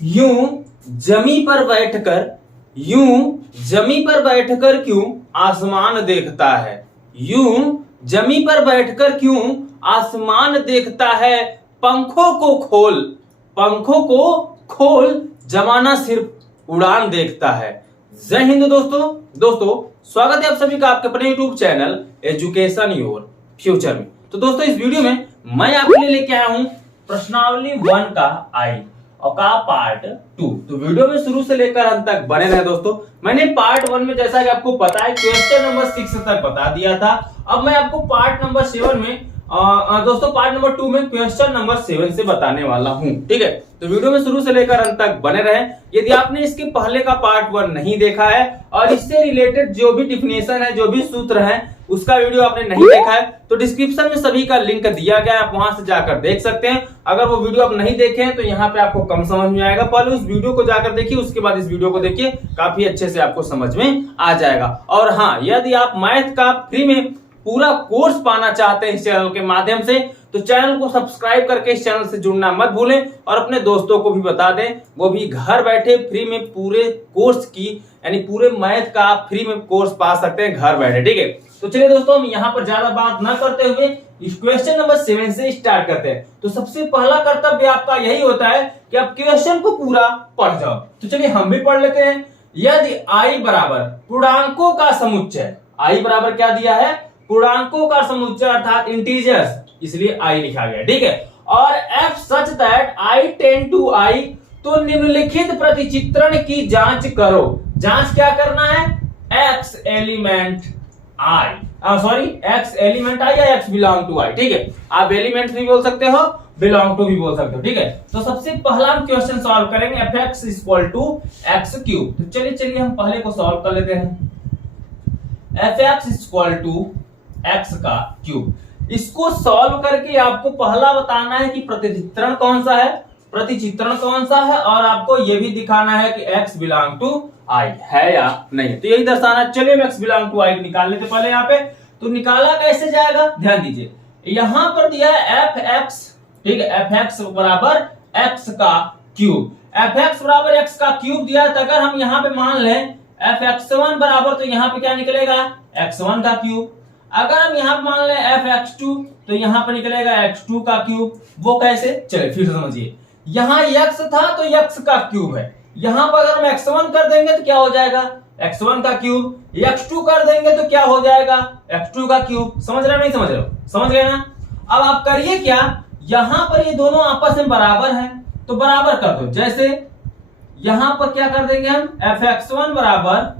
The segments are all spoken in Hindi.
यूं जमी पर बैठकर क्यों आसमान देखता है। यूं जमी पर बैठकर क्यों आसमान देखता है। पंखों को खोल जमाना सिर्फ उड़ान देखता है। जय हिंद दोस्तों स्वागत है आप सभी का आपके अपने YouTube channel education your future में। तो दोस्तों इस वीडियो में मैं आपके लिए लेके आया हूं प्रश्नावली 1 का आई और का पार्ट 2। तो वीडियो में शुरू से लेकर अंत तक बने रहे दोस्तों। मैंने पार्ट 1 में जैसा कि आपको पता है क्वेश्चन नंबर 6 तक बता दिया था। अब मैं आपको पार्ट नंबर 7 में दोस्तों पार्ट नंबर 2 में क्वेश्चन नंबर 7 से बताने वाला हूं। ठीक है, तो वीडियो में शुरू से लेकर अंत तक बने रहे। यदि आपने इसके पहले का पार्ट 1 नहीं देखा है और इससे रिलेटेड जो भी डिफिनेशन है, जो भी सूत्र है, उसका वीडियो आपने नहीं देखा है तो डिस्क्रिप्शन में सभी का लिंक दिया गया है, आप वहां से जाकर देख सकते हैं। अगर वो वीडियो आप नहीं देखे हैं तो यहाँ पे आपको कम समझ में आएगा। पहले उस वीडियो को जाकर देखिए, उसके बाद इस वीडियो को देखिए, काफी अच्छे से आपको समझ में आ जाएगा। और हाँ, यदि आप मैथ का फ्री में पूरा कोर्स पाना चाहते हैं इस चैनल के माध्यम से तो चैनल को सब्सक्राइब करके इस चैनल से जुड़ना मत भूलें और अपने दोस्तों को भी बता दें, वो भी घर बैठे फ्री में पूरे कोर्स की यानी पूरे मैथ का फ्री में कोर्स पा सकते हैं घर बैठे। ठीक है, तो चलिए दोस्तों हम यहाँ पर ज्यादा बात न करते हुए इस क्वेश्चन नंबर 7 से स्टार्ट करते हैं। तो सबसे पहला कर्तव्य आपका यही होता है कि आप क्वेश्चन को पूरा पढ़ जाओ। तो चलिए हम भी पढ़ लेते हैं। यदि आई बराबर पूर्णांकों का समुच्चय, आई बराबर क्या दिया है, पूर्णांकों का समुच्चय अर्थात इंटीजर्स, इसलिए आई लिखा गया। ठीक है, और f such that i tend to i, तो निम्नलिखित प्रतिचित्रण की जांच करो। जांच क्या करना है, x एलिमेंट i या x बिलोंग टू i। ठीक है, आप एलिमेंट भी बोल सकते हो, बिलोंग टू भी बोल सकते हो। ठीक है, तो सबसे पहला हम क्वेश्चन सॉल्व करेंगे fx equal to x cube. तो चलिए हम पहले को सॉल्व कर लेते हैं। fx इक्वल टू x का क्यूब, इसको सॉल्व करके आपको पहला बताना है कि प्रतिचित्रण कौन सा है, और आपको यह भी दिखाना है कि x बिलोंग टू i है या नहीं। तो यही दर्शाना है। चलिए हम x बिलोंग टू i निकाल लेते पहले यहाँ पे। तो निकाला कैसे जाएगा, ध्यान दीजिए, यहां पर दिया है fx। ठीक है, fx बराबर x का क्यूब, fx बराबर x का क्यूब दिया है। तो अगर हम यहाँ पे मान लें fx1 बराबर, तो यहाँ पे क्या निकलेगा, x1 का क्यूब। अगर हम यहाँ पे मान लें fx2 तो यहाँ पे निकलेगा x2 का क्यूब। वो कैसे, चलिए फिर समझिए, यहाँ x था तो x का क्यूब है। यहाँ पर अगर हम x1 कर देंगे तो क्या हो जाएगा, x1 का क्यूब, x2 कर देंगे तो क्या हो जाएगा, x2 का क्यूब। समझ रहे हो नहीं समझ रहे हो, समझ गए ना। अब आप करिए क्या, यहाँ पर ये दोनों आपस में बराबर है तो बराबर कर दो। जैसे यहाँ पर क्या कर देंगे हम, fx1 बराबर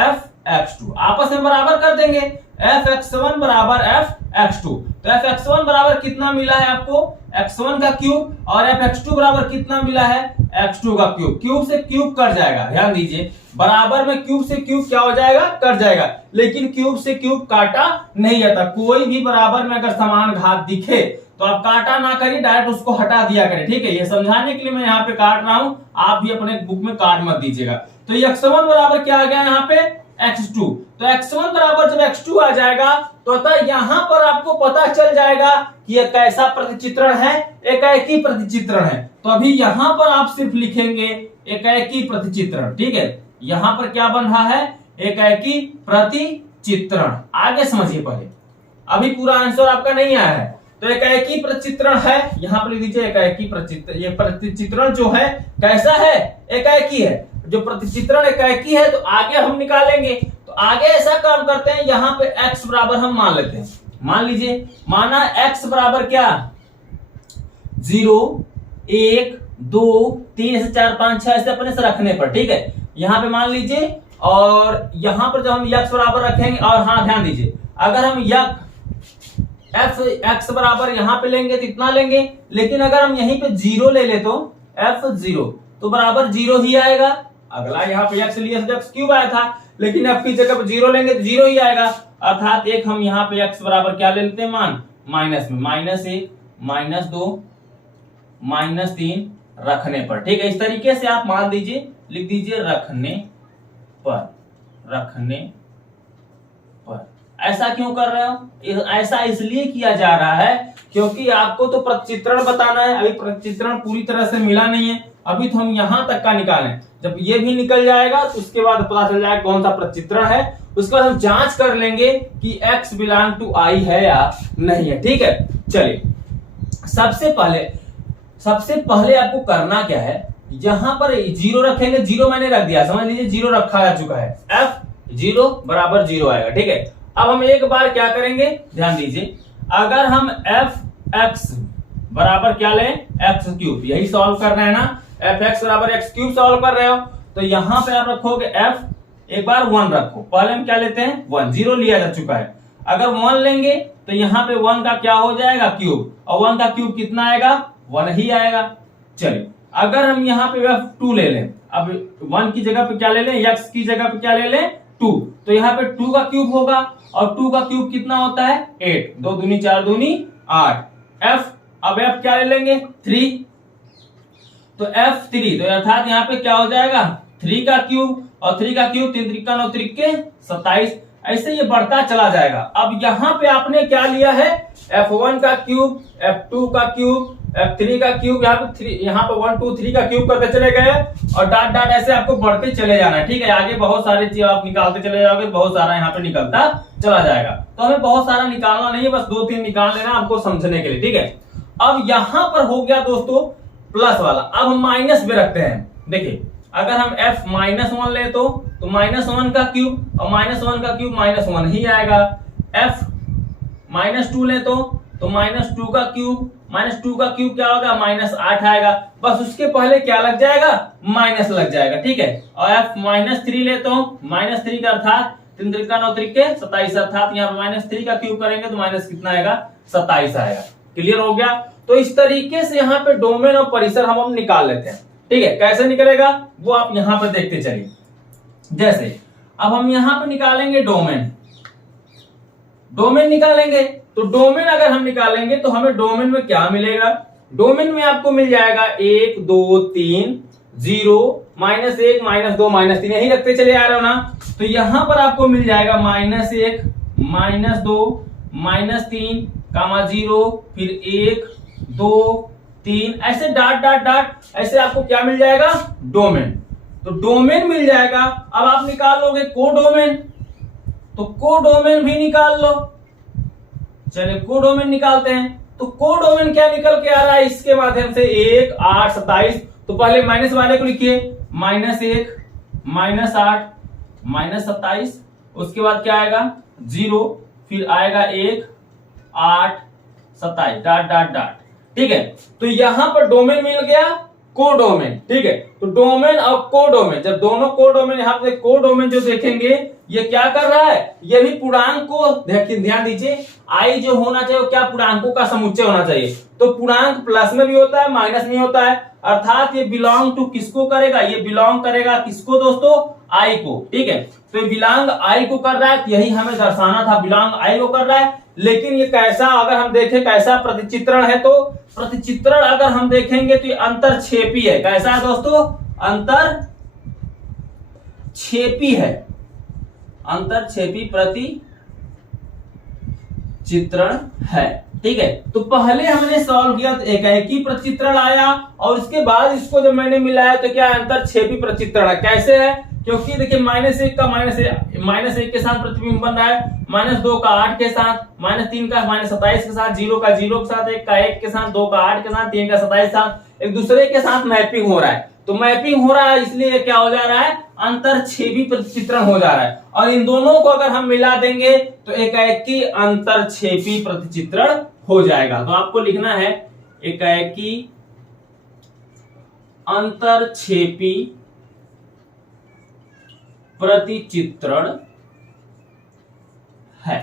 fx2 आपस में बराबर कर देंगे, fx1 बराबर fx2। तो fx1 बराबर कितना मिला है आपको, x1 का क्यूब, और fx2 बराबर कितना मिला है, x2 का क्यूब। क्यूब से क्यूब कट जाएगा, ध्यान दीजिए, बराबर में क्यूब से क्यूब क्या हो जाएगा, कट जाएगा। लेकिन क्यूब से क्यूब काटा नहीं जाता। कोई भी बराबर में अगर समान घात दिखे तो आप काटा ना करिए, डायरेक्ट उसको हटा दिया करें। ठीक है, ये समझाने के लिए मैं यहाँ पे काट रहा हूं, आप भी अपने बुक में काट मत दीजिएगा। तो x1 बराबर क्या आ गया यहाँ पे, x2। तो x1 बराबर जब x2 आ जाएगा तो अतः यहाँ पर आपको पता चल जाएगा कि यह कैसा प्रतिचित्रण है, एकाएकी प्रतिचित्रण है। तो अभी यहाँ पर आप सिर्फ लिखेंगे एकाएकी प्रतिचित्रण। ठीक है, यहाँ पर क्या बन रहा है, एकाएकी प्रतिचित्रण। आगे समझिए पहले, अभी पूरा आंसर आपका नहीं आया है। तो एकाएकी प्रतिचित्रण है, यहाँ पर लिख दीजिए एकाएकी प्रतिचित्रण। ये प्रतिचित्रण जो है कैसा है, एकाएकी है। जो प्रतिचित्रण एकाएकी है तो आगे हम निकालेंगे। तो आगे ऐसा काम करते हैं, यहाँ पे x बराबर हम मान लेते हैं। मान लीजिए, माना x बराबर क्या, 0 1 2 3 से 4 5 6 ऐसे अपने से रखने पर। ठीक है, यहाँ पे मान लीजिए, और यहाँ पर जब हम x बराबर रखेंगे, और हाँ ध्यान दीजिए, अगर हम x बराबर यहाँ पे लेंगे तो इतना लेंगे, लेकिन अगर हम यहीं पे 0 ले ले तो f0 तो बराबर 0 ही आएगा। अगला यहाँ पे x लिए तो x क्यूब आया था, लेकिन f की जगह पे 0 लेंगे तो 0 ही आएगा। अर्थात एक हम यहाँ पे x बराबर क्या ले लेते हैं, मान माइनस में, -1 -2 -3 रखने पर। ठीक है, इस तरीके से आप मान दीजिए, लिख दीजिए रखने पर। ऐसा क्यों कर रहे हो, ऐसा इसलिए किया जा रहा है क्योंकि आपको तो प्रतिचित्रण बताना है। अभी प्रतिचित्रण पूरी तरह से मिला नहीं है, अभी तो हम यहां तक का निकालें, जब ये भी निकल जाएगा तो उसके बाद पता चल जाएगा कौन सा प्रतिचित्रण है। उसके बाद हम जांच कर लेंगे कि x बिलोंग टू I है या नहीं है। ठीक है, चलिए सबसे पहले आपको करना क्या है, यहां पर जीरो रखेंगे, जीरो मैंने रख दिया, समझ लीजिए जीरो रखा जा चुका है, f 0 बराबर 0 आएगा। ठीक है, अब हम एक बार क्या करेंगे, ध्यान दीजिए, अगर हम f(x) बराबर क्या लें, x क्यूब, यही सॉल्व कर रहे हैं ना, f(x) बराबर x क्यूब सॉल्व कर रहे हो, तो यहां पे आप रखोगे f, एक बार 1 रखो, पहले हम क्या लेते हैं 1, 0 लिया जा चुका है, अगर 1 लेंगे तो यहाँ पे 1 का क्या हो जाएगा क्यूब, और 1 का क्यूब कितना आएगा, 1 ही आएगा। चलिए अगर हम यहाँ पे f2 ले लें, अब 1 की जगह पे क्या ले लें, x की जगह पे क्या ले लें 2, तो यहाँ पे 2 का क्यूब होगा, और 2 का क्यूब कितना होता है 8, 2 दूनी 4 दूनी 8, f, अब f क्या ले लेंगे 3, तो f3, तो अर्थात यहाँ पे क्या हो जाएगा 3 का क्यूब, और 3 का क्यूब 3 त्रिका 9 त्रिके 27, ऐसे ये बढ़ता चला जाएगा। अब यहाँ पे आपने क्या लिया है, f1 का क्यूब, f2 का क्यूब, f3 का क्यूब, यहाँ पे 1 2 3 का क्यूब करते चले गए, और डॉट डॉट ऐसे आपको बढ़ते चले जाना है। ठीक है, आगे बहुत सारी चीज आप निकालते चले जाओगे, बहुत सारा यहाँ पे निकलता चला जाएगा, तो हमें बहुत सारा निकालना नहीं है, बस 2-3 निकाल लेना आपको समझने के लिए। ठीक है, अब यहाँ पर हो गया दोस्तों प्लस वाला, अब हम माइनस में रखते हैं। देखिए अगर हम f-1 ले तो -1 का क्यूब, और -1 का क्यूब -1 ही आएगा, f-2 ले तो -2 का क्यूब, -2 का क्यूब क्या होगा -8 आएगा, बस उसके पहले क्या लग जाएगा, माइनस लग जाएगा। ठीक है, और f-3 ले तो -3 का अर्थात 3 त्रिका 9 त्रिके 27, अर्थात यहाँ -3 का क्यूब करेंगे तो माइनस कितना आएगा 27 आएगा। क्लियर हो गया, तो इस तरीके से यहाँ पे डोमेन और परिसर हम निकाल लेते हैं। ठीक है, कैसे निकलेगा वो आप यहां पर देखते चलिए। जैसे अब हम यहां पर निकालेंगे डोमेन निकालेंगे, तो डोमेन अगर हम निकालेंगे तो हमें डोमेन में क्या मिलेगा, डोमेन में आपको मिल जाएगा 1 2 3 0 -1 -2 -3, यही रखते चले आ रहे हो ना, तो यहां पर आपको मिल जाएगा -1 -2 -3 0, फिर 1 2 3, ऐसे डॉट डॉट डॉट ऐसे आपको क्या मिल जाएगा, डोमेन। तो डोमेन मिल जाएगा। अब आप निकाल लोगे कोडोमेन, तो कोडोमेन भी निकाल लो। चलिए कोडोमेन निकालते हैं, तो कोडोमेन क्या निकल के आ रहा है इसके माध्यम से 1 8 27, तो पहले माइनस वाले को लिखिए, -1 -8 -27, उसके बाद क्या आएगा 0, फिर आएगा 1 8 27 डॉट डॉट डॉट। ठीक है, तो यहां पर डोमेन मिल गया कोडोमेन। ठीक है, तो डोमेन और कोडोमेन, जब दोनों कोडोमेन, यहाँ पे कोडोमेन जो देखेंगे ये क्या कर रहा है, ये भी पूर्णांक को ध्यान दीजिए, आई जो होना चाहिए वो क्या पूर्णांकों का समुच्चय होना चाहिए, तो पूर्णांक प्लस में भी होता है माइनस में होता है, अर्थात ये बिलोंग टू किसको करेगा, ये बिलोंग करेगा किसको दोस्तों, आई को। ठीक है, तो ये बिलोंग आई को कर रहा है, यही हमें दर्शाना था, बिलोंग आई को कर रहा है। लेकिन ये कैसा, अगर हम देखें कैसा प्रतिचित्रण है, तो प्रतिचित्रण अगर हम देखेंगे तो ये अंतरक्षेपी है। कैसा है दोस्तों, अंतरक्षेपी है, अंतरक्षेपी प्रतिचित्रण है। ठीक है, तो पहले हमने सॉल्व किया तो एकाएकी प्रतिचित्रण आया, और उसके बाद इसको जब मैंने मिलाया तो क्या अंतरक्षेपी प्रतिचित्रण है। कैसे है, क्योंकि देखिए -1 का -1 के साथ प्रतिबिंब बन रहा है, -2 का 8 के साथ, -3 का -27 के साथ, 0 का 0 के साथ, 1 का 1 के साथ, 2 का 8 के साथ, 3 का 27 के साथ, एक दूसरे के साथ मैपिंग हो रहा है। तो मैपिंग हो रहा है इसलिए क्या हो जा रहा है, अंतरक्षेपी प्रतिचित्रण हो जा रहा है। और इन दोनों को अगर हम मिला देंगे तो एकाएकी अंतरक्षेपी प्रतिचित्रण हो जाएगा। तो आपको लिखना है एकाएकी अंतरक्षेपी प्रतिचित्रण है।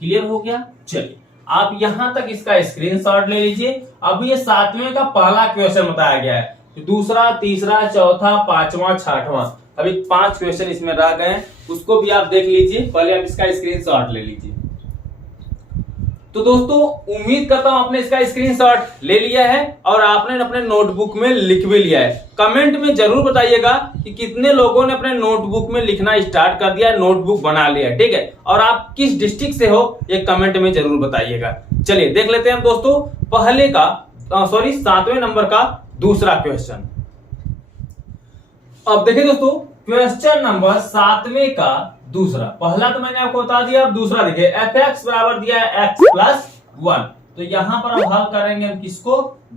क्लियर हो गया, चलिए आप यहां तक इसका स्क्रीनशॉट ले लीजिए। अब ये 7वें का पहला क्वेश्चन बताया गया है, तो दूसरा, तीसरा, चौथा, 5वां, 6वां, अभी 5 क्वेश्चन इसमें रह गए हैं, उसको भी आप देख लीजिए। पहले आप इसका स्क्रीनशॉट ले लीजिए। तो दोस्तों उम्मीद करता हूं आपने इसका स्क्रीनशॉट ले लिया है और आपने अपने नोटबुक में लिख भी लिया है। कमेंट में जरूर बताइएगा कि कितने लोगों ने अपने नोटबुक में लिखना स्टार्ट कर दिया है, नोटबुक बना लिया है। ठीक है, और आप किस डिस्ट्रिक्ट से हो ये कमेंट में जरूर बताइएगा। चलिए देख लेते हैं दोस्तों पहले का 7वें नंबर का दूसरा क्वेश्चन। अब देखिए दोस्तों, क्वेश्चन नंबर 7वें का दूसरा, पहला तो मैंने आपको बता दिया, अब दूसरा देखिए, एफ एक्स बराबर दिया है एक्स प्लस 1। तो यहां पर हम हल करेंगे हम किसको,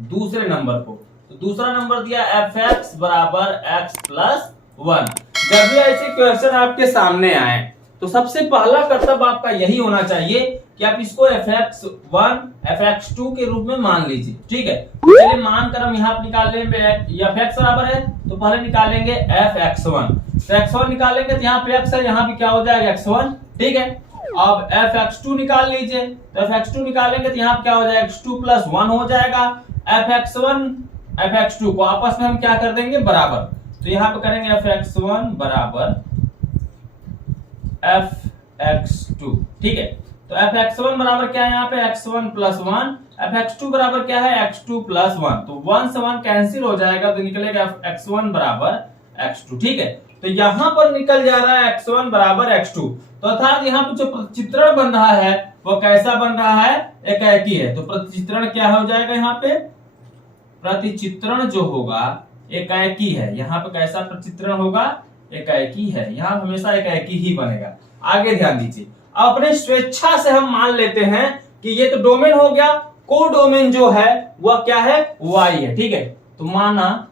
दूसरे नंबर को। तो दूसरा नंबर दिया एफ एक्स बराबर एक्स प्लस 1। जब भी ऐसे क्वेश्चन आपके सामने आए तो सबसे पहला कर्तव्य आपका यही होना चाहिए कि आप इसको fx1 fx2 के रूप में मान लीजिए। ठीक है, तो चलिए मानकर हम यहाँ निकाल लेंगे, fx बराबर है तो पहले निकालेंगे fx1। तो x1 निकालेंगे तो यहाँ पे x है, यहाँ भी क्या हो जाएगा x1। ठीक है, अब fx2 निकाल लीजिए, तो fx2 निकालेंगे तो यहाँ पे क्या हो जाएगा x2 प्लस 1 हो जाएगा। fx1 fx2 को आपस में हम क्या कर देंगे, बराबर। तो यहाँ पे करेंगे fx1 बराबर fx2। ठीक है, तो fx1 बराबर क्या है, यहाँ पे x1 प्लस 1, fx2 बराबर क्या है, x2 प्लस 1। तो 1 से 1 कैंसिल हो जाएगा तो निकलेगा x1 बराबर x2। ठीक है, तो यहां पर निकल जा रहा है x1 बराबर x2। तो अर्थात यहाँ पे जो प्रतिचित्रण बन रहा है वो कैसा बन रहा है, एकाएकी है। तो प्रतिचित्रण क्या हो जाएगा, यहाँ पे प्रतिचित्रण जो होगा एकाएकी है। यहाँ पे कैसा प्रतिचित्रण होगा, एकाएकी है। यहाँ हमेशा एकाएकी ही बनेगा। आगे ध्यान दीजिए, अपने स्वेच्छा से हम मान लेते हैं कि ये तो डोमेन हो गया, को डोमेन जो है वह क्या है, y है। ठीक है, तो माना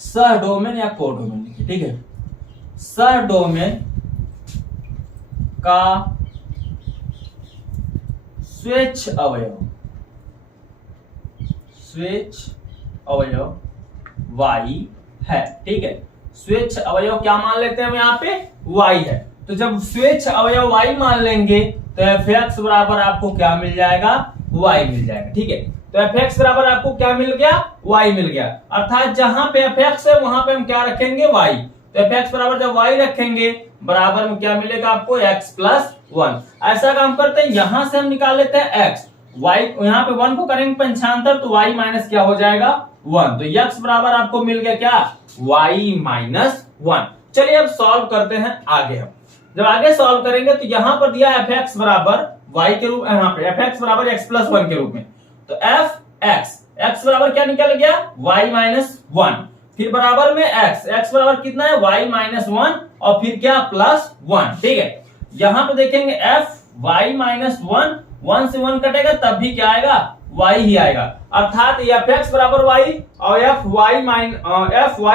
सह डोमेन या को डोमेन लिखिए। ठीक है, सह डोमेन का स्वेच्छ अवयव, स्वेच्छ अवयव y है। ठीक है, स्वेच्छ अवयव क्या मान लेते हैं हम, यहाँ पे y है। तो जब स्वेच्छ अवयव y मान लेंगे तो fx बराबर आपको क्या मिल जाएगा, y मिल जाएगा। ठीक है, तो fx बराबर आपको क्या मिल गया, y मिल गया। अर्थात जहां पे fx है वहां पे हम क्या रखेंगे, y। तो fx बराबर जब y रखेंगे बराबर में क्या मिलेगा आपको, x प्लस 1। ऐसा काम करते हैं, यहां से हम निकाल लेते हैं x, y यहाँ पे 1 को करेंगे पंचांतर तो y माइनस क्या हो जाएगा, 1। तो x बराबर आपको मिल गया क्या, y माइनस 1। चलिए अब सॉल्व करते हैं आगे। हम जब आगे सॉल्व करेंगे तो यहां पर दिया fx बराबर y के रूप, यहाँ पे fx बराबर x प्लस 1 के रूप में। तो x बराबर क्या निकल गया, y माइनस 1। फिर बराबर में x बराबर कितना है, y माइनस 1 और फिर क्या प्लस 1। ठीक है, यहां पे देखेंगे y माइनस 1 से 1 कटेगा तब भी क्या आएगा, y ही आएगा। अर्थात fx बराबर y और fy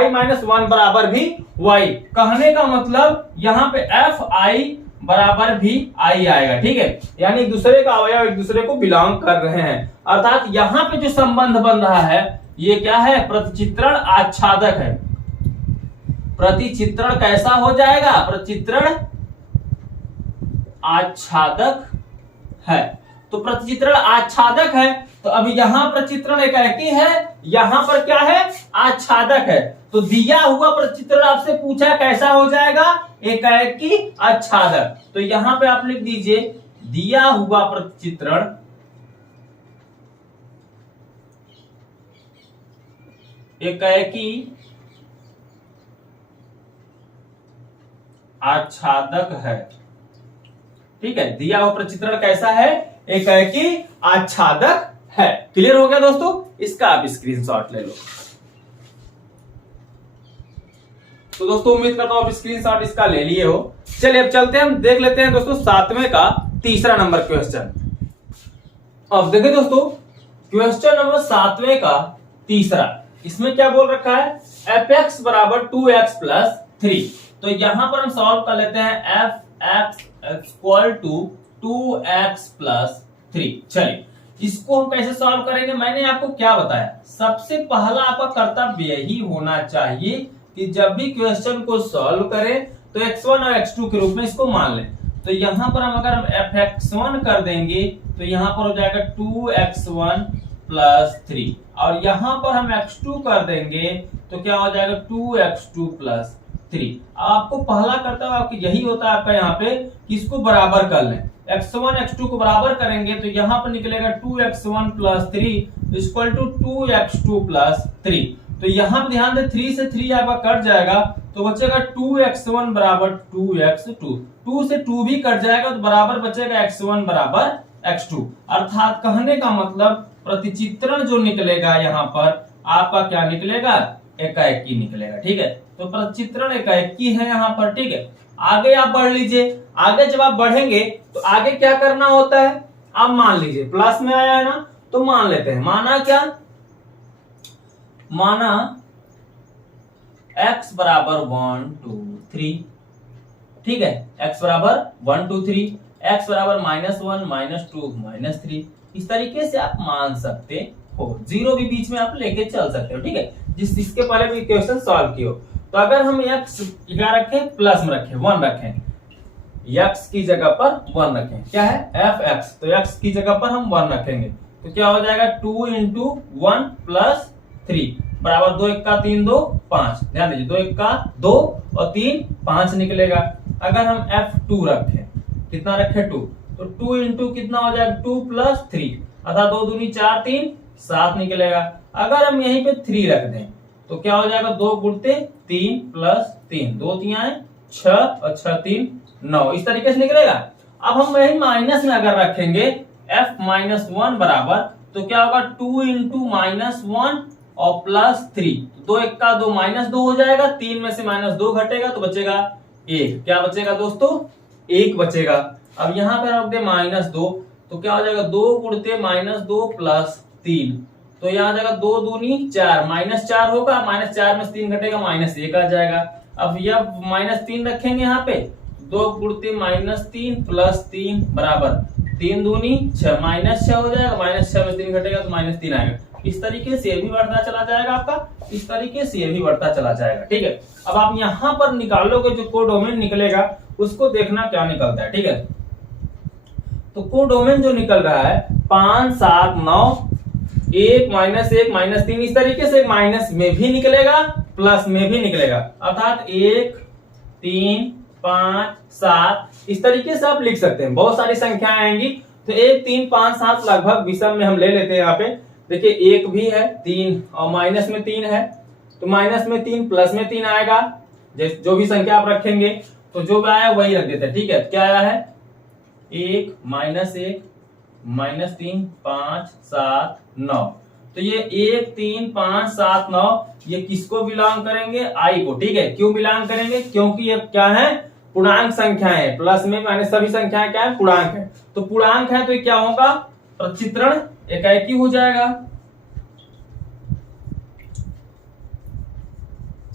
माइनस 1 बराबर भी y। कहने का मतलब यहाँ पे fi बराबर भी i आएगा। ठीक है, यानी एक दूसरे का अवयव एक दूसरे को बिलोंग कर रहे हैं। अर्थात यहाँ पे जो संबंध बन रहा है ये क्या है, प्रतिचित्रण आच्छादक है। प्रतिचित्रण कैसा हो जाएगा, प्रतिचित्रण आच्छादक है। तो प्रतिचित्रण आच्छादक है, तो अभी यहां प्रतिचित्रण एकाएकी है, यहां पर क्या है, आच्छादक है। तो दिया हुआ प्रतिचित्रण आपसे पूछा कैसा हो जाएगा, एकाएकी आच्छादक। तो यहां पे आप लिख दीजिए दिया हुआ प्रतिचित्रण एकाएकी आच्छादक है। ठीक है, दिया हुआ प्रतिचित्रण कैसा है, एकाएकी आच्छादक है। क्लियर हो गया दोस्तों, इसका आप स्क्रीनशॉट ले लो। तो दोस्तों उम्मीद करता हूं आप स्क्रीनशॉट इसका ले लिए हो। चलिए अब चलते हैं, हम देख लेते हैं दोस्तों 7वें का तीसरा नंबर क्वेश्चन। अब देखिए दोस्तों, क्वेश्चन नंबर 7वें का तीसरा, इसमें क्या बोल रखा है, fx बराबर 2x प्लस 3। तो यहां पर हम सॉल्व कर लेते हैं fx equal to 2x plus 3। चलिए इसको हम कैसे सॉल्व करेंगे, मैंने आपको क्या बताया, सबसे पहला आपका कर्तव्य यही होना चाहिए कि जब भी क्वेश्चन को सॉल्व करें तो x1 और x2 के रूप में इसको मान लें। तो यहां पर हम अगर हम fx1 कर देंगे तो यहां पर हो जाएगा 2x1 प्लस 3 और यहां पर हम x2 कर देंगे तो क्या हो जाएगा 2x2 प्लस 3। आपको पहला कर्तव्य आपको यही होता है आपका यहाँ पे कि इसको बराबर कर लें। x1 x2 को बराबर करेंगे तो यहाँ पर निकलेगा 2x1 plus 3 equal to 2x2 plus 3। तो यहाँ पे ध्यान दें 3 से 3 आपका कट जाएगा तो बचेगा 2x1 बराबर 2x2। 2 से 2 भी कट जाएगा तो बराबर बचेगा x1 बराबर x2। अर्थात कहने का मतलब प्रतिचित्रण जो निकलेगा यहाँ पर आपका क्या निकलेगा, एकाएकी निकलेगा। ठीक है, तो प्रचित्रण एकाएकी है यहाँ पर। ठीक है, आगे आप बढ़ लीजिए। आगे जब आप बढ़ेंगे तो आगे क्या करना होता है, आप मान लीजिए प्लस में आया है ना, तो मान लेते हैं। माना क्या, माना x बराबर 1 2 3। ठीक है, x बराबर 1 2 3, x बराबर -1 -2 -3। इस तरीके से आप मान सकते हो। जीरो भी बीच में आप लेके चल सकते हो। ठीक है, जिसके पहले भी क्वेश्चन सॉल्व किया हो। तो अगर हम x क्या रखें, प्लस में रखें, 1 रखें, x की जगह पर 1 रखें, क्या है fx, तो x की जगह पर हम 1 रखेंगे, तो क्या हो जाएगा 2 इंटू 1 प्लस 3 बराबर 2 1 का 3 2 5। ध्यान दीजिए 2 1 का 2 और 3 5 निकलेगा। अगर हम f2 रखें, कितना रखें 2, तो 2 इंटू कितना हो जाएगा 2 प्लस 3, अर्थात 2 दूनी 4 3 7 निकलेगा। अगर हम यहीं पे 3 रख दें तो क्या हो जाएगा 2 गुणते 3 प्लस 3, 2 3 6 और 6 3 9, इस तरीके से निकलेगा। अब हम यही माइनस में अगर रखेंगे f-1 बराबर, तो क्या होगा 2 इंटू -1 और प्लस 3, 2 1 का 2 -2 हो जाएगा, 3 में से -2 घटेगा तो बचेगा 1। क्या बचेगा दोस्तों, 1 बचेगा। अब यहाँ पे रख दे -2, तो क्या हो जाएगा 2 गुणते -2 प्लस 3, तो यहाँ जाएगा 2 दूनी 4, -4 होगा, -4 में से 3 घटेगा -1 आ जाएगा। अब यह -3 रखेंगे यहाँ पे, 2 गुणते -3 प्लस 3 बराबर 3 दूनी 6, -6 हो जाएगा, -6 में 3 घटेगा तो -3 आएगा। इस तरीके से ये भी बढ़ता चला जाएगा आपका, इस तरीके से ये भी बढ़ता चला जाएगा। ठीक है, अब आप यहाँ पर निकालोगे जो कोडोमेन निकलेगा उसको देखना क्या निकलता है। ठीक है, तो कोडोमेन जो निकल रहा है 5 7 9 1 -1 -3, इस तरीके से माइनस में भी निकलेगा प्लस में भी निकलेगा, अर्थात 1 3 5 7, इस तरीके से आप लिख सकते हैं। बहुत सारी संख्याएं आएंगी, तो 1 3 5 7 लगभग विषम में हम ले लेते हैं। यहाँ पे देखिए 1 भी है, 3 और माइनस में 3 है, तो माइनस में 3 प्लस में 3 आएगा। जो भी संख्या आप रखेंगे तो जो भी आया वही रख देते हैं। ठीक है, क्या आया है 1 -3 5 7 9, तो ये 1 3 5 7 9 ये किसको बिलोंग करेंगे, आई को। ठीक है, क्यों बिलोंग करेंगे, क्योंकि ये क्या है पूर्णांक संख्याएं है, प्लस में माइनस सभी संख्याएं क्या है पूर्णांक है, तो पूर्णांक है तो ये क्या होगा प्रचित्रण एकाएकी हो जाएगा,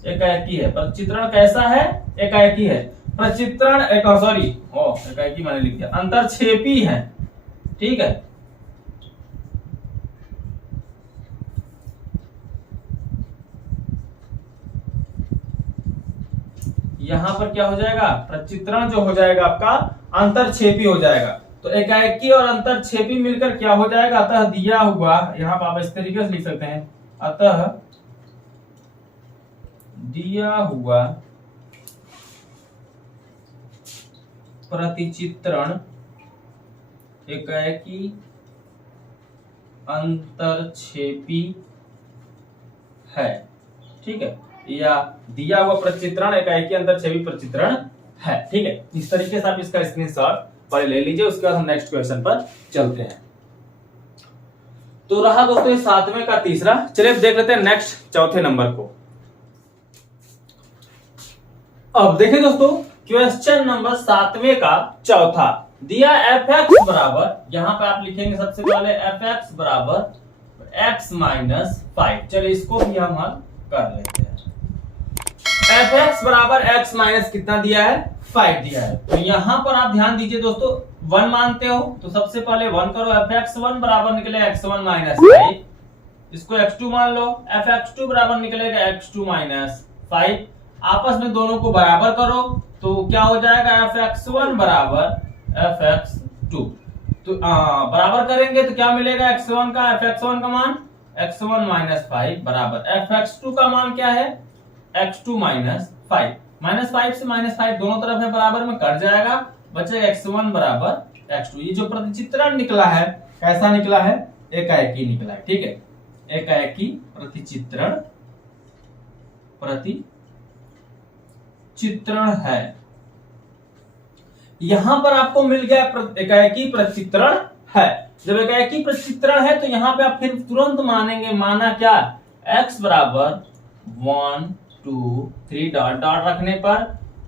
एकाएकी है। प्रचित्रण कैसा है, एकाएकी है। प्रचित्रण एकाएकी मैंने लिख दिया, अंतरक्षेपी है। ठीक है, यहां पर क्या हो जाएगा, प्रचित्रण जो हो जाएगा आपका अंतरक्षेपी हो जाएगा। तो एकाएकी और अंतरक्षेपी मिलकर क्या हो जाएगा, अतः दिया हुआ, यहां पर आप इस तरीके से लिख सकते हैं, अतः दिया हुआ प्रतिचित्रण एकाएकी अंतरक्षेपी है। ठीक है, या दिया हुआ प्रतिचित्रण एकाएकी अंतरक्षेपी प्रतिचित्रण है। ठीक है, इस तरीके से आप इसका स्क्रीनशॉट पहले ले लीजिए, उसके बाद हम नेक्स्ट क्वेश्चन पर चलते हैं। तो रहा दोस्तों ये 7वें का तीसरा। चलिए देख लेते हैं नेक्स्ट चौथे नंबर को। अब देखिए दोस्तों क्वेश्चन नंबर 7वें का चौथा दिया fx बराबर, यहां पे आप लिखेंगे सबसे पहले fx बराबर x - 5। चलिए इसको भी हम हल कर लेते हैं। fx बराबर x माइनस कितना दिया है, 5 दिया है। तो यहां पर आप ध्यान दीजिए दोस्तों, 1 मानते हो तो सबसे पहले 1 करो, fx1 बराबर निकले x1 - 5, इसको x2 मान लो, fx2 बराबर निकलेगा x2 - 5। आपस में दोनों को बराबर करो तो क्या हो जाएगा fx1 बराबर fx2, तो बराबर करेंगे तो क्या मिलेगा x1 का, fx1 का मान x1 - 5 बराबर fx2 का मान क्या है x2 - 5, -5 से -5 दोनों तरफ है बराबर में कट जाएगा, बचेगा x1 बराबर x2। ये जो प्रतिचित्रण निकला है कैसा निकला है, एकाएकी निकला है। ठीक है, एकाएकी प्रतिचित्रण है। यहां पर आपको मिल गया एकाएकी प्रतिचित्रण है। जब एकाएकी प्रतिचित्रण है तो यहां पे आप फिर तुरंत मानेंगे, माना क्या x बराबर 1 2 3 डॉट डॉट रखने पर,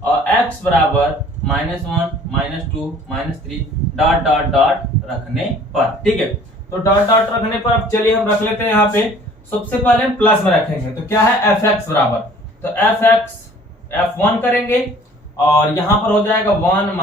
और x बराबर -1 -2 -3 डॉट डॉट डॉट रखने पर। ठीक है, तो डॉट डॉट रखने पर अब चलिए हम रख लेते हैं यहाँ पे। सबसे पहले हम प्लस में रखेंगे, तो क्या है fx बराबर, तो fx f1 करेंगे और यहाँ पर हो जाएगा 1 -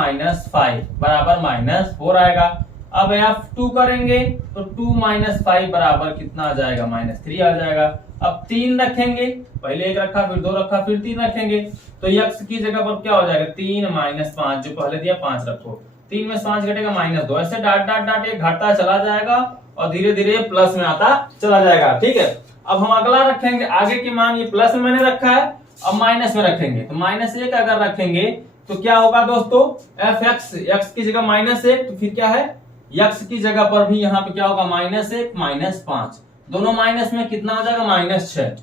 5 बराबर -4 आएगा। अब f2 करेंगे तो 2 - 5 बराबर कितना आ जाएगा, -3 आ जाएगा। अब 3 रखेंगे, पहले 1 रखा फिर 2 रखा फिर 3 रखेंगे, तो x की जगह पर क्या हो जाएगा, 3 - 5 जो पहले दिया 5 रखो, 3 में से 5 घटेगा -2, ऐसे डॉट डॉट डॉट ये घटता चला जाएगा और धीरे धीरे प्लस में आता चला जाएगा। ठीक है, अब हम अगला रखेंगे, आगे की मान ये प्लस में मैंने रखा है, अब माइनस में रखेंगे, तो -1 अगर रखेंगे तो क्या होगा दोस्तों, fx x की जगह -1, तो फिर क्या है x की जगह पर भी यहाँ पे क्या होगा, -1 -5, दोनों माइनस में कितना हो जाएगा, -6।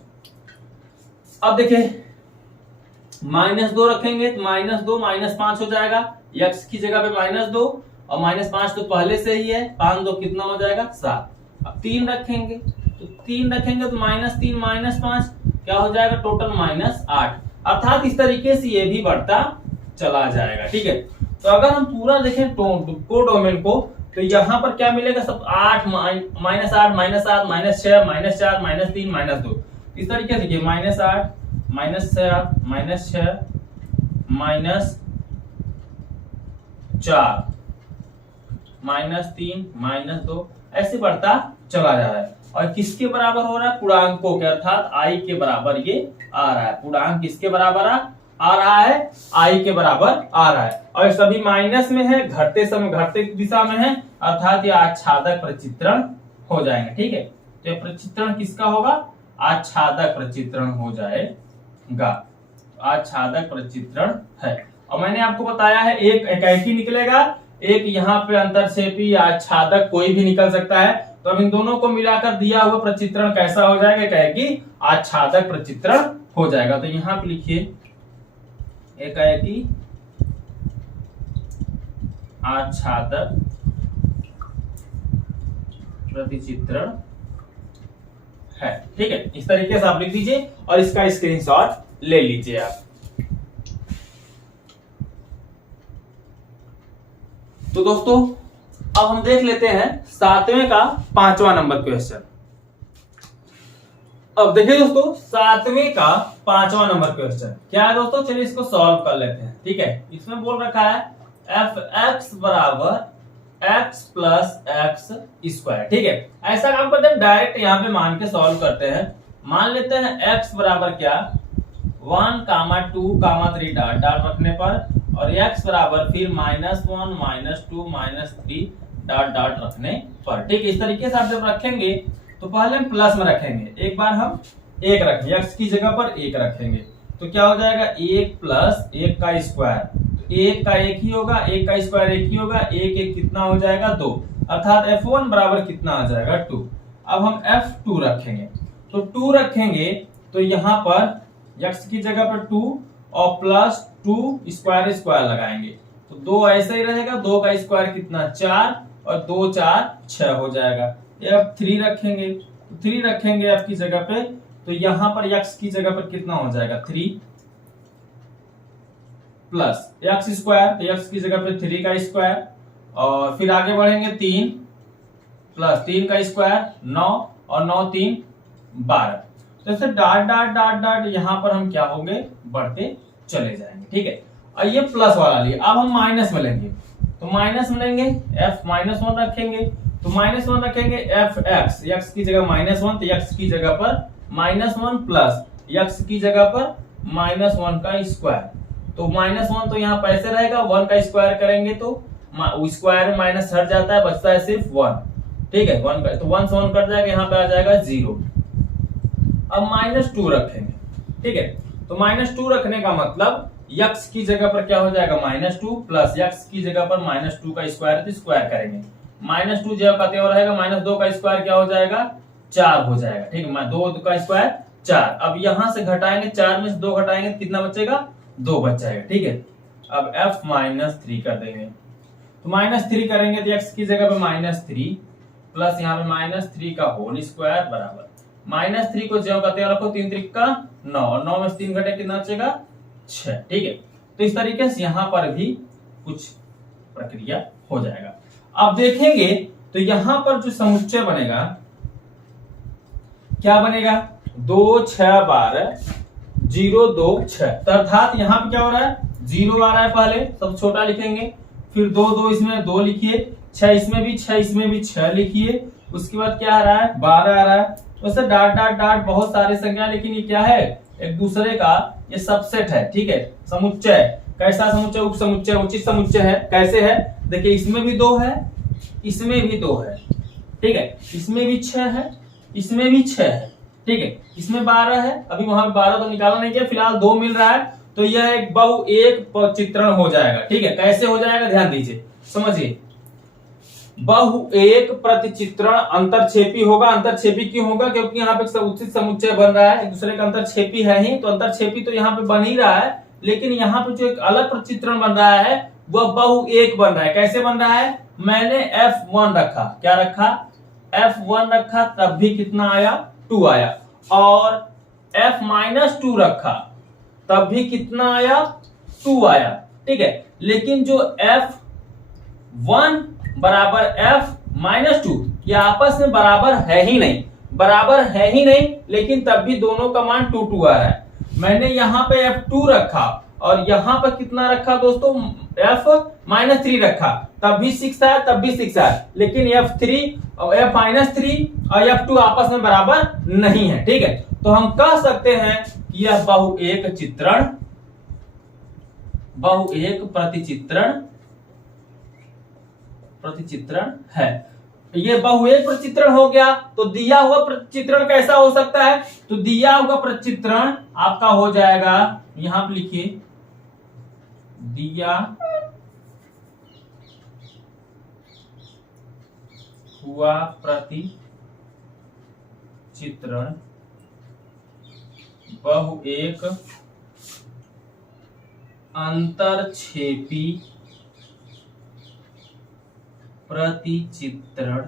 अब देखिए -2 रखेंगे तो -2 -5 हो जाएगा, x की जगह पे -2 और -5 तो पहले से ही है, 5 2 कितना हो जाएगा, 7। अब 3 रखेंगे तो -3 -3 -5 क्या हो जाएगा, टोटल -8, अर्थात इस तरीके से ये भी बढ़ता चला जाएगा। ठीक है, तो अगर हम पूरा देखें कोडोमेन को, तो यहाँ पर क्या मिलेगा, सब 8 -8 -7 -6 -4 -3 -2, इस तरीके से देखिए -8 -7 -6 -4 -3 -2 ऐसे बढ़ता चला जा रहा है। और किसके बराबर हो रहा है, पूर्णांकों के, अर्थात i के बराबर ये आ रहा है। पूर्णांक किसके बराबर आ रहा है, i के बराबर आ रहा है, और सभी माइनस में है, घटते समय घटते दिशा में है, अर्थात ये आच्छादक प्रचित्रण हो जाएंगे। ठीक है, तो ये प्रचित्रण किसका होगा, आच्छादक प्रचित्रण हो जाएगा, आच्छादक प्रचित्रण है। और मैंने आपको बताया है एक एकाकी निकलेगा, एक यहाँ पे अंतरक्षेपी आच्छादक कोई भी निकल सकता है, तो अब इन दोनों को मिलाकर दिया हुआ प्रचित्रण कैसा हो जाएगा, एकाकी आच्छादक प्रचित्रण हो जाएगा। तो यहाँ पे लिखिए एकाकी आच्छादक प्रतिचित्रण है। ठीक है, इस तरीके से आप लिख दीजिए और इसका स्क्रीनशॉट ले लीजिए आप। तो दोस्तों अब हम देख लेते हैं 7वें का 5वां नंबर क्वेश्चन। अब देखिए दोस्तों 7वें का 5वां नंबर क्वेश्चन क्या है दोस्तों, चलिए इसको सॉल्व कर लेते हैं। ठीक है, इसमें बोल रखा है fx बराबर x प्लस एक्स स्क्वायर। ठीक है, ऐसा काम करते हैं, डायरेक्ट यहाँ पे मान के सॉल्व करते हैं। मान लेते हैं x बराबर क्या, 1 2 3 डॉट डॉट रखने पर, और x बराबर फिर -1 -2 -3 डॉट डॉट रखने पर। ठीक है, इस तरीके से आप जब रखेंगे तो पहले हम प्लस में रखेंगे, एक बार हम 1 रखेंगे, x की जगह पर 1 रखेंगे, तो क्या हो जाएगा, 1 प्लस 1 का स्क्वायर, तो 1 का 1 ही होगा, 1 का स्क्वायर 1 ही होगा, 1 1 कितना हो जाएगा, 2, अर्थात f1 बराबर कितना आ जाएगा, 2। अब हम f2 रखेंगे, तो 2 रखेंगे तो यहाँ पर x की जगह पर 2 और प्लस 2 स्क्वायर स्क्वायर लगाएंगे, तो 2 ऐसा ही रहेगा, 2 का स्क्वायर कितना, 4 और 2 4 6 हो जाएगा। अब 3 रखेंगे, तो 3 रखेंगे f की जगह पे, तो यहाँ पर x की जगह पर कितना हो जाएगा, 3 प्लस x स्क्वायर, तो x की जगह पे 3 का स्क्वायर, और फिर आगे बढ़ेंगे 3 प्लस 3 का स्क्वायर 9 और 9 3 12, तो ऐसे डॉट डॉट डॉट डॉट यहाँ पर हम क्या होंगे, बढ़ते चले जाएंगे। ठीक है, और ये प्लस वाला लिए, अब हम माइनस में लेंगे, तो माइनस में लेंगे f -1 रखेंगे, तो -1 रखेंगे f x की जगह -1, तो x की जगह पर -1 प्लस x की जगह पर -1 का स्क्वायर, तो -1 तो यहाँ पैसे रहेगा, 1 का स्क्वायर करेंगे तो स्क्वायर में माइनस हट जाता है, बचता है सिर्फ 1। ठीक है, 1 का तो 1 से 1 कट जाएगा, यहाँ पे आ जाएगा 0। अब -2 रखेंगे। ठीक है, तो -2 रखने का मतलब x की जगह पर क्या हो जाएगा, -2 प्लस x की जगह पर -2 का स्क्वायर, तो स्क्वायर करेंगे, -2 जब का त्यों रहेगा, -2 का स्क्वायर क्या हो जाएगा, 4 हो जाएगा। ठीक है, 2 का स्क्वायर 4। अब यहां से घटाएंगे, 4 में से 2 घटाएंगे, कितना बचेगा, 2 बच जाएगा। ठीक है, अब f -3 कर देंगे, तो -3 करेंगे तो x की जगह पे -3 प्लस यहाँ पे -3 का होल स्क्वायर बराबर -3 को ज्यों का त्यों रखो, 3 त्रिका 9 और 9 में से 3 घटे कितना बचेगा 6। ठीक है, तो इस तरीके से यहां पर भी कुछ प्रक्रिया हो जाएगा। अब देखेंगे तो यहां पर जो समुच्चय बनेगा क्या बनेगा, 2 6 12 0 2 6, अर्थात यहां पे क्या हो रहा है 0 आ रहा है, पहले सब छोटा लिखेंगे, फिर 2 2 इसमें 2 लिखिए, 6 इसमें भी 6 इसमें भी 6 लिखिए, उसके बाद क्या आ रहा है 12 आ रहा है। वैसे डाट डाट डाट बहुत सारी संख्या, लेकिन ये क्या है एक दूसरे का ये सबसेट है। ठीक है, समुच्चय कैसा समुच्चय, उप समुच्चय, उचित समुच्चय है। कैसे है देखिए, इसमें भी 2 है, इसमें भी 2 है, ठीक है, इसमें भी 6 है, इसमें भी 6 है, ठीक है, इसमें 12 है, अभी वहां 12 तो निकाला नहीं किया, फिलहाल 2 मिल रहा है, तो यह एक बहु एक चित्रण हो जाएगा। ठीक है, कैसे हो जाएगा ध्यान दीजिए, समझिए, बहु एक प्रतिचित्रण अंतरछेपी होगा। अंतरछेपी क्यों होगा, क्योंकि यहाँ पे उचित समुच्चय बन रहा है, एक दूसरे का अंतरछेपी है ही, तो अंतरछेपी तो यहाँ पे बन ही रहा है, लेकिन यहाँ पे जो एक अलग प्रतिचित्रण बन रहा है वह बहु एक बन रहा है। कैसे बन रहा है, मैंने F1 रखा, क्या रखा F1 रखा, तब भी कितना आया 2 आया, और F-2 रखा तब भी कितना आया 2 आया। ठीक है, लेकिन जो F1 बराबर F-2 ये आपस में बराबर है ही नहीं, बराबर है ही नहीं, लेकिन तब भी दोनों का मान 2 2 आ रहा है। मैंने यहाँ पे F2 रखा और यहाँ पर कितना रखा दोस्तों F-3 रखा, तब भी 6 आया, तब भी 6 आया, लेकिन F3 और F-3 और F2 आपस में बराबर नहीं है। ठीक है, तो हम कह सकते हैं कि यह बहु एक चित्रण, बहु एक प्रतिचित्रण है। ये बहु एक प्रतिचित्रण हो गया, तो दिया हुआ प्रतिचित्रण कैसा हो सकता है, तो दिया हुआ प्रतिचित्रण आपका हो जाएगा, यहां पे लिखिए, दिया हुआ प्रतिचित्रण बहु एक अंतरछेपी प्रतिचित्रण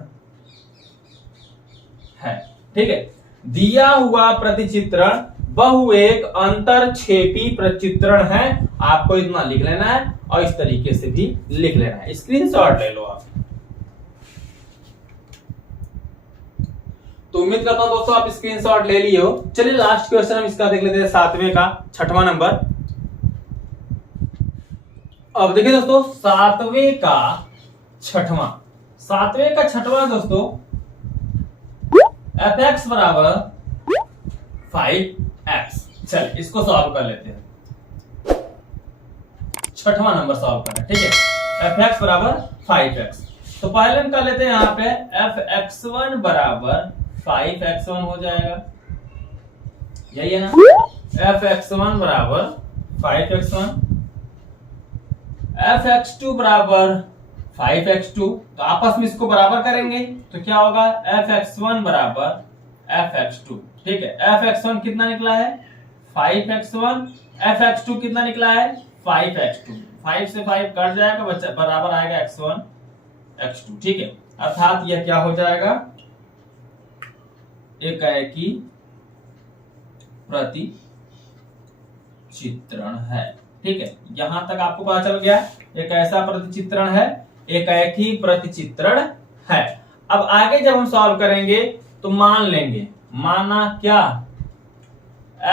है। ठीक है, दिया हुआ प्रतिचित्रण बहु एक अंतरछेपी प्रतिचित्रण है। आपको इतना लिख लेना है और इस तरीके से भी लिख लेना है, स्क्रीनशॉट ले लो आप। तो उम्मीद करता हूं दोस्तों आप स्क्रीनशॉट ले लिए हो। चलिए लास्ट क्वेश्चन हम इसका देख लेते हैं, 7वें का 6वां नंबर। अब देखिए दोस्तों 7वें का 6वां दोस्तों, fx बराबर 5x। चल इसको सॉल्व कर लेते हैं, 6वां नंबर सॉल्व करना है। ठीक है, fx बराबर 5x, तो पहले हम कर लेते हैं यहाँ पे fx1 बराबर 5x1 हो जाएगा, यही है ना, fx1 बराबर 5x1, fx2 बराबर 5x2, तो आपस में इसको बराबर करेंगे तो क्या होगा fx1 बराबर fx2। ठीक है, fx1 कितना निकला है 5x1, fx2 कितना निकला है 5x2, 5 से 5 कट जाएगा, बच्चा बराबर आएगा x1 x2। ठीक है, अर्थात यह क्या हो जाएगा, एकाएकी प्रतिचित्रण है। ठीक है, यहां तक आपको पता चल गया एक ऐसा प्रतिचित्रण है, एकाएकी प्रतिचित्रण है। अब आगे जब हम सॉल्व करेंगे तो मान लेंगे, माना क्या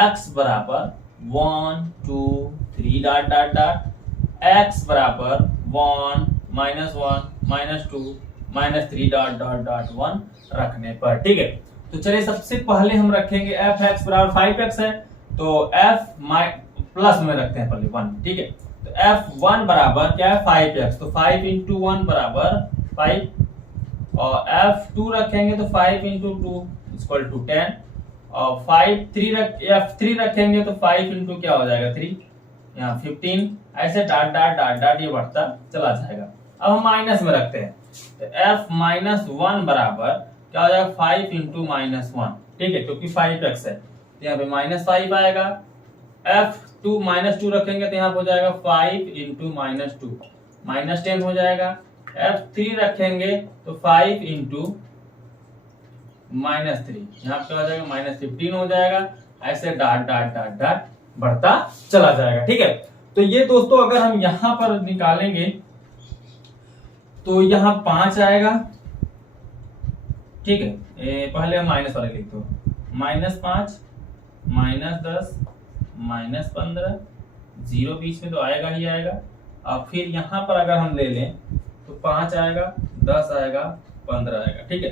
x बराबर 1 2 3 डॉट डॉट डॉट, x बराबर 1 -1 -2 -3 डॉट डॉट डॉट 1 रखने पर। ठीक है, तो चलिए सबसे पहले हम रखेंगे fx बराबर 5x है, तो f प्लस में रखते हैं पहले 1। ठीक है, तो f1 बराबर क्या है 5x, तो 5 इंटू 1 बराबर 5, और f2 रखेंगे तो 5 इंटू 2 इक्वल टू 10, और f3 रखेंगे तो 5 इंटू क्या हो जाएगा 3, यहाँ 15, ऐसे डाट डाट डाट डाट ये बढ़ता चला जाएगा। अब हम माइनस में रखते हैं, तो f-1 बराबर क्या हो जाएगा 5 इंटू -1। ठीक है, क्योंकि 5x है तो यहाँ पे -5 आएगा, f2 -2 रखेंगे तो यहाँ पे हो जाएगा 5 इंटू -2 -10 हो जाएगा, f3 रखेंगे तो 5 इंटू -3, यहाँ पे आ जाएगा -15 हो जाएगा। ऐसे डाट डाट डाट डाट बढ़ता चला जाएगा। ठीक है, तो ये दोस्तों अगर हम यहां पर निकालेंगे तो यहाँ 5 आएगा। ठीक है, पहले हम माइनस वाले लिख दो, -5 -10 -15, 0 बीच में तो आएगा ही आएगा। और फिर यहाँ पर अगर हम ले लें तो 5 आएगा, 10 आएगा, 15 आएगा। ठीक है,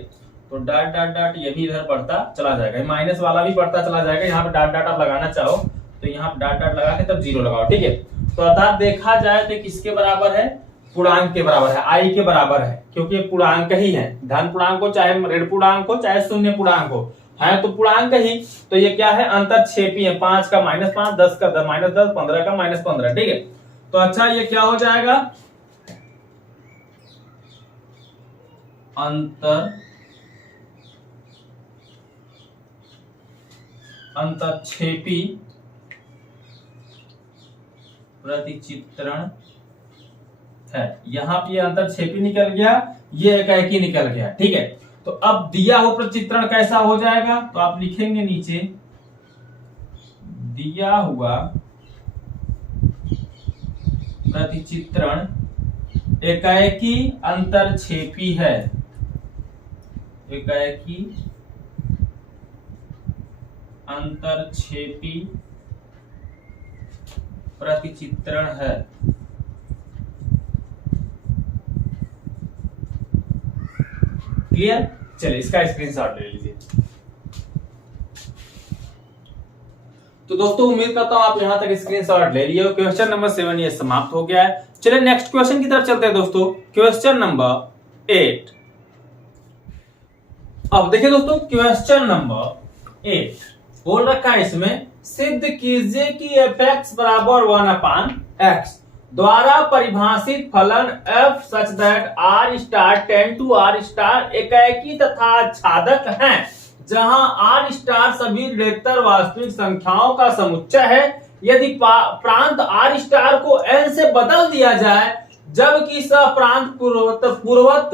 तो डाट डाट डाट ये भी इधर बढ़ता चला जाएगा, माइनस वाला भी बढ़ता चला जाएगा। यहाँ पे डाट डाट आप लगाना चाहो तो यहाँ डाट डाट लगा के तब 0 लगाओ। ठीक है, तो अर्थात देखा जाए तो किसके बराबर है, पूर्णांक के बराबर है, आई के बराबर है, क्योंकि ये पूर्णांक ही है। धन पूर्णांक हो चाहे ऋण पूर्णांक हो चाहे शून्य पूर्णांक हो, है तो पूर्णांक ही। तो ये क्या है, अंतरक्षेपी है, 5 का -5, 10 का -10, 15 का -15। ठीक है, तो अच्छा ये क्या हो जाएगा, अंतरक्षेपी प्रतिचित्रण है। यहाँ पे अंतरक्षेपी निकल गया, ये एकाएकी निकल गया। ठीक है, तो अब दिया हुआ प्रतिचित्रण कैसा हो जाएगा, तो आप लिखेंगे नीचे दिया हुआ प्रतिचित्रण एकाएकी अंतरक्षेपी है, एकाएकी अंतरक्षेपी प्रतिचित्रण है। क्लियर, चलिए इसका स्क्रीनशॉट ले लीजिए। तो दोस्तों उम्मीद करता हूं आप यहां तक स्क्रीनशॉट ले लिए हो। क्वेश्चन नंबर 7 ये समाप्त हो गया है। चलिए नेक्स्ट क्वेश्चन की तरफ चलते हैं दोस्तों, क्वेश्चन नंबर 8। अब देखिए दोस्तों, क्वेश्चन नंबर 8 बोल रखा है इसमें, सिद्ध कीजिए कि f(x) बराबर 1/x द्वारा परिभाषित फलन f such that r star tend to r star एकाएकी तथा आच्छादक हैं, जहां r स्टार सभी ऋणोत्तर वास्तविक संख्याओं का समुच्चय है। यदि प्रांत r स्टार को n से बदल दिया जाए जबकि सह प्रांत पूर्ववत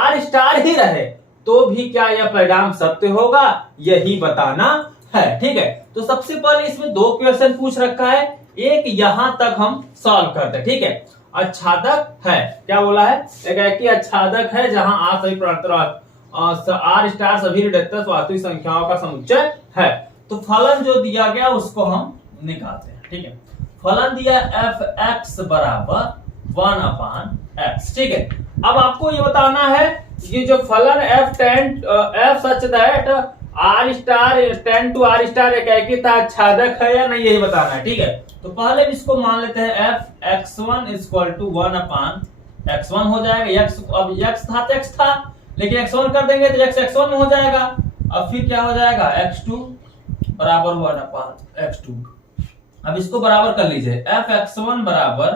r स्टार ही रहे तो भी क्या यह परिणाम सत्य होगा, यही बताना है। ठीक है, तो सबसे पहले इसमें 2 क्वेश्चन पूछ रखा है, एक यहां तक हम सॉल्व करते हैं। ठीक है, आच्छादक है, क्या बोला है, एकाएकी आच्छादक है जहां r सभी r स्टार सभी ऋणोत्तर वास्तविक संख्याओं का समुच्चय है। तो फलन जो दिया गया उसको हम निकालते हैं। ठीक है, फलन दिया f(x) बराबर 1/x। ठीक है, अब आपको ये बताना है ये जो फलन f such that r star tend to r star एकाएकी तथा आच्छादक है या नहीं, यही बताना है। ठीक है, तो पहले इसको मान लेते हैं f(x1) = 1/x1 हो जाएगा। x अब x था तो x था, लेकिन x1 कर देंगे तो x1 में हो जाएगा। अब फिर क्या हो जाएगा, x2 बराबर 1/x2। अब इसको बराबर कर लीजिए, f(x1) बराबर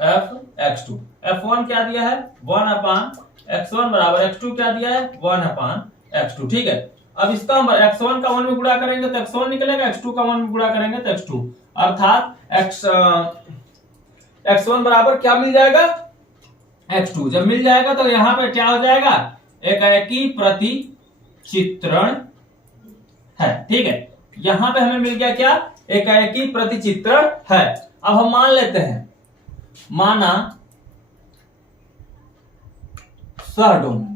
f(x2), f1 क्या दिया है 1/x1 बराबर x2 क्या दिया है 1/x2। ठीक है, अब इसका हम x1 का 1 में गुणा करेंगे तो x1 निकलेगा, x2 का 1 में गुणा करेंगे तो x2, अर्थात x1 बराबर क्या मिल जाएगा x2। जब मिल जाएगा तो यहाँ पे क्या हो जाएगा, एकाएकी प्रतिचित्रण है। ठीक है, यहाँ पे हमें मिल गया क्या, एकाएकी प्रतिचित्रण है। अब हम मान लेते हैं, माना सहडोमेन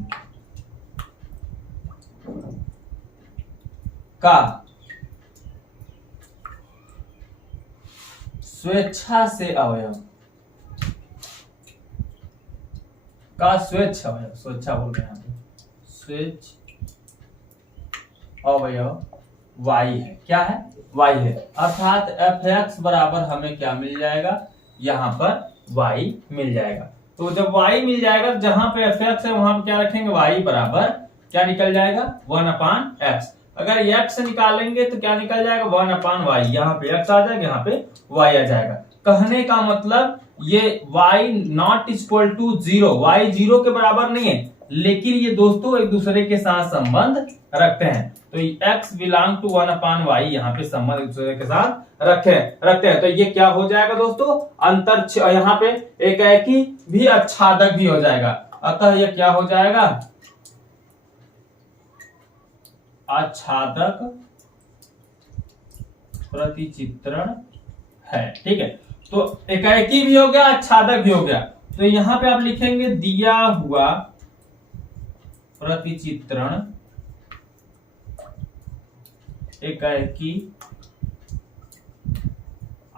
का स्वेच्छा से अवयव का स्वेच्छ अवयव, स्वेच्छा बोल रहे हैं स्वेच्छ अवयव y है, क्या है y है, अर्थात f(x) बराबर हमें क्या मिल जाएगा, यहां पर y मिल जाएगा। तो जब y मिल जाएगा तो जहां पे f(x) है वहां पे क्या रखेंगे, y बराबर क्या निकल जाएगा 1/x। अगर x निकालेंगे तो क्या निकल जाएगा 1/y, यहाँ पे x आ जाएगा, यहाँ पे y आ जाएगा। कहने का मतलब ये y not equal to 0, y 0 के बराबर नहीं है, लेकिन ये दोस्तों एक दूसरे के साथ संबंध रखते हैं। तो x बिलोंग टू 1/y, यहाँ पे संबंध एक दूसरे के साथ रखते हैं। तो ये क्या हो जाएगा दोस्तों, अंतर, यहाँ पे एकाएकी भी आच्छादक भी हो जाएगा। अतः ये क्या हो जाएगा, आच्छादक प्रतिचित्रण है। ठीक है, तो एकाएकी भी हो गया, आच्छादक भी हो गया। तो यहां पे आप लिखेंगे दिया हुआ प्रतिचित्रण एकाएकी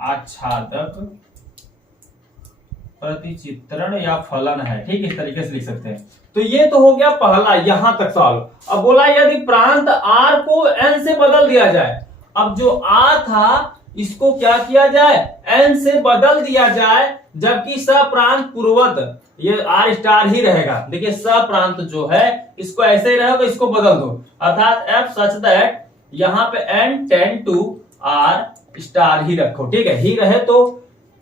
आच्छादक प्रतिचित्रण या फलन है। ठीक, इस तरीके से लिख सकते हैं। तो ये तो हो गया पहला, यहां तक सॉल्व। अब बोला यदि प्रांत R को N से बदल दिया जाए। अब जो R था इसको क्या किया जाए, N से बदल दिया जाए, जबकि सप्रांत पूर्वत ये R स्टार ही रहेगा। देखिए सप्रांत जो है इसको ऐसे ही रहेगा, इसको बदल दो, अर्थात F सच दैट यहाँ पे N tend to R star ही रखो। ठीक है, ही रहे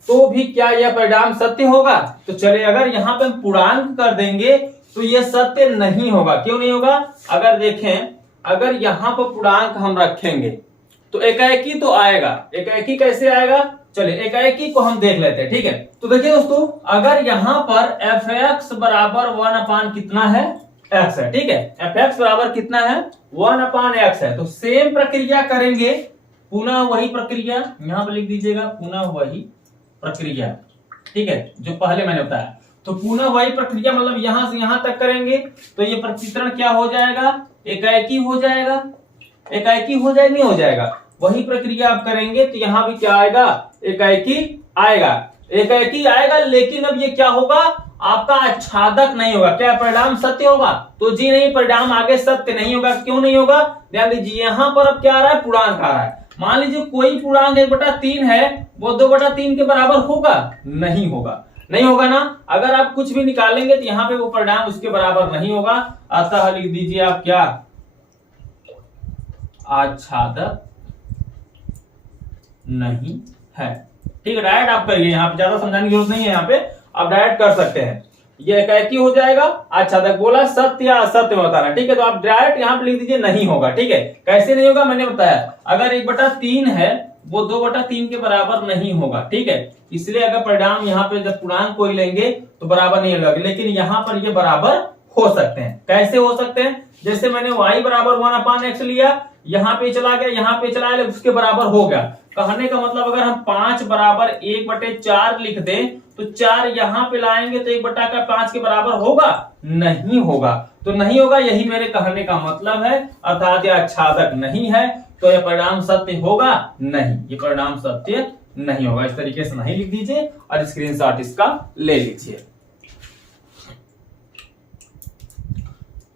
तो भी क्या यह परिणाम सत्य होगा? तो चलिए अगर यहाँ पे हम पूर्णांक कर देंगे तो यह सत्य नहीं होगा। क्यों नहीं होगा? अगर देखें, अगर यहाँ पर पूर्णांक हम रखेंगे तो एकाएकी तो आएगा। एकाएकी कैसे आएगा? चलिए एकाएकी को हम देख लेते हैं। ठीक है, तो देखिए दोस्तों, अगर यहाँ पर fx बराबर 1 कितना है, x है। ठीक है, fx बराबर कितना है, 1/x है। तो सेम प्रक्रिया करेंगे, पुनः वही प्रक्रिया यहाँ पर लिख दीजिएगा, पुनः वही प्रक्रिया। ठीक है, जो पहले मैंने बताया। तो पुनः वही प्रक्रिया मतलब यहां से यहां तक करेंगे तो ये प्रतिचित्रण क्या हो जाएगा, एकाएकी हो जाएगा। एकाएकी हो जाएगा, नहीं हो जाएगा? वही प्रक्रिया आप करेंगे तो यहाँ भी क्या आएगा, एकाएकी आएगा। एकाएकी आएगा, लेकिन अब ये क्या होगा, आपका आच्छादक नहीं होगा। क्या परिणाम सत्य होगा? तो जी नहीं, परिणाम आगे सत्य नहीं होगा। क्यों नहीं होगा? ध्यान दीजिए, यहाँ पर अब क्या आ रहा है, पूर्णांक आ रहा है। मान लीजिए कोई पूर्णांक 1/3 है, वो 2/3 के बराबर होगा? नहीं होगा, नहीं होगा ना। अगर आप कुछ भी निकालेंगे तो यहाँ पे वो परिणाम उसके बराबर नहीं होगा। अतः लिख दीजिए आप क्या, आच्छादक नहीं है। ठीक है, डायरेक्ट आप करिए, यहाँ पे ज्यादा समझाने की जरूरत नहीं है, यहाँ पे आप डायरेक्ट कर सकते हैं। ये एकाएकी हो जाएगा, आच्छादक बोला, सत्य या असत्य में बताना। ठीक है, तो आप डायरेक्ट यहाँ पे लिख दीजिए नहीं होगा। ठीक है, कैसे नहीं होगा मैंने बताया, अगर 1/3 है वो 2/3 के बराबर नहीं होगा। ठीक है, इसलिए अगर परिणाम यहाँ पे जब पूर्णांक कोई लेंगे तो बराबर नहीं होगा, लेकिन यहाँ पर ये बराबर हो सकते हैं। कैसे हो सकते हैं? जैसे मैंने y बराबर 1/x लिया, यहाँ पे चला गया, यहाँ पे चला गया, उसके बराबर हो गया। कहने का मतलब अगर हम 5 बराबर 1/4 लिख दें तो 4 यहाँ पे लाएंगे तो 1/5 के बराबर होगा? नहीं होगा। तो नहीं होगा, यही मेरे कहने का मतलब है, अर्थात यह आच्छादक नहीं है। तो यह परिणाम सत्य होगा? नहीं, ये परिणाम सत्य नहीं होगा। इस तरीके से नहीं लिख दीजिए और स्क्रीनशॉट इसका ले लीजिए।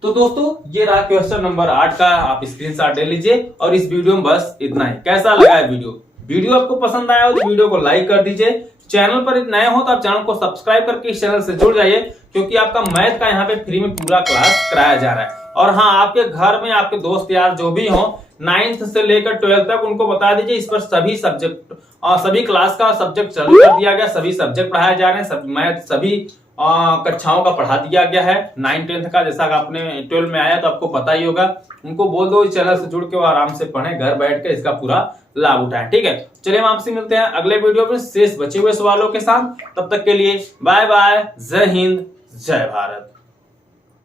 तो दोस्तों ये रहा क्वेश्चन नंबर 8 का, आप स्क्रीनशॉट ले लीजिए। और इस वीडियो में बस इतना ही। कैसा लगा है वीडियो आपको पसंद आया हो तो वीडियो को लाइक कर दीजिए। चैनल पर नए हो तो आप चैनल को सब्सक्राइब करके इस चैनल से जुड़ जाइए, क्योंकि आपका मैथ का यहाँ पे फ्री में पूरा क्लास कराया जा रहा है। और हाँ, आपके घर में आपके दोस्त यार जो भी हो 9th से लेकर 12th तक, उनको बता दीजिए इस पर सभी सब्जेक्ट और सभी क्लास का सब्जेक्ट चालू कर दिया गया। सभी सब्जेक्ट पढ़ाए जा रहे हैं, मैथ सभी कक्षाओं का पढ़ा दिया गया है। 9th-10th का, जैसा कि आपने 12 में आया तो आपको पता ही होगा। उनको बोल दो इस चैनल से जुड़ के वो आराम से पढ़ें, घर बैठ के इसका पूरा लाभ उठाएं। ठीक है, चलिए हम आपसे मिलते हैं अगले वीडियो में शेष बचे हुए सवालों के साथ। तब तक के लिए बाय बाय, जय हिंद, जय भारत।